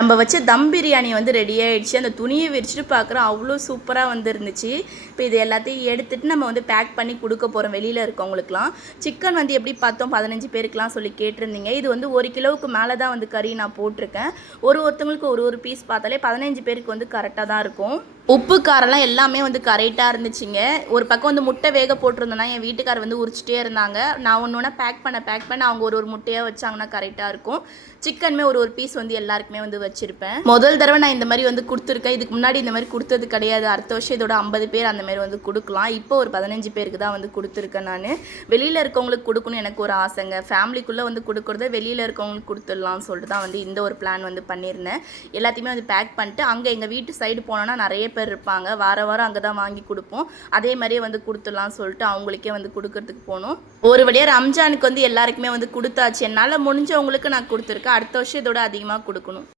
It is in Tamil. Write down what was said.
நம்ம வச்ச தம் பிரியாணி வந்து ரெடி ஆகிடுச்சு. அந்த துணியை விரிச்சிட்டு பார்க்குறோம், அவ்வளோ சூப்பராக வந்துருந்துச்சு. இப்போ இது எல்லாத்தையும் எடுத்துகிட்டு நம்ம வந்து பேக் பண்ணி கொடுக்க போகிறோம் வெளியில் இருக்கவங்களுக்குலாம். சிக்கன் வந்து எப்படி பார்த்தோம் 15 பேருக்குலாம் சொல்லி கேட்டிருந்தீங்க. இது வந்து 1 கிலோவுக்கு மேலே தான் வந்து கறி நான் போட்டிருக்கேன். ஒருத்தவங்களுக்கு ஒரு பீஸ் பார்த்தாலே 15 பேருக்கு வந்து கரெக்டாக தான் இருக்கும். உப்பு காரெல்லாம் எல்லாமே வந்து கரெக்டாக இருந்துச்சுங்க. ஒரு பக்கம் வந்து முட்டை வேக போட்டிருந்தோன்னா என் வீட்டுக்கார் வந்து உரிச்சிட்டே இருந்தாங்க. நான் ஒன்று ஒன்றா பேக் பண்ண அவங்க ஒரு முட்டையாக வச்சாங்கன்னா கரெக்டாக இருக்கும். சிக்கனுமே ஒரு பீஸ் வந்து எல்லாருக்குமே வந்து வச்சுருப்பேன். முதல் தடவை நான் இந்த மாதிரி வந்து கொடுத்துருக்கேன். இதுக்கு முன்னாடி இந்த மாதிரி கொடுத்தது கிடையாது. அடுத்த வருஷம் இதோட 50 பேர் அந்த மாதிரி வந்து கொடுக்கலாம். இப்போ ஒரு 15 பேருக்கு தான் வந்து கொடுத்துருக்கேன் நான். வெளியில் இருக்கவங்களுக்கு கொடுக்கணும் எனக்கு ஒரு ஆசைங்க. ஃபேமிலிக்குள்ளே வந்து கொடுக்குறத வெளியில் இருக்கவங்களுக்கு கொடுத்துடலாம்னு சொல்லிட்டு தான் வந்து இந்த ஒரு பிளான் வந்து பண்ணியிருந்தேன். எல்லாத்தையுமே வந்து பேக் பண்ணிட்டு அங்கே எங்கள் வீட்டு சைடு போனோன்னா நிறைய பேர் இருப்பாங்க. வாரம் அங்கே தான் வாங்கி கொடுப்போம். அதே மாதிரியே வந்து கொடுத்துடலாம் சொல்லிட்டு அவங்களுக்கே வந்து கொடுக்கறதுக்கு போனோம். ஒரு வழியாக ரம்ஜானுக்கு வந்து எல்லாருக்குமே வந்து கொடுத்தாச்சு. என்னால் முடிஞ்சவங்களுக்கு நான் கொடுத்துருக்கேன். அடுத்த வருஷம் இதோட அதிகமாக கொடுக்கணும்.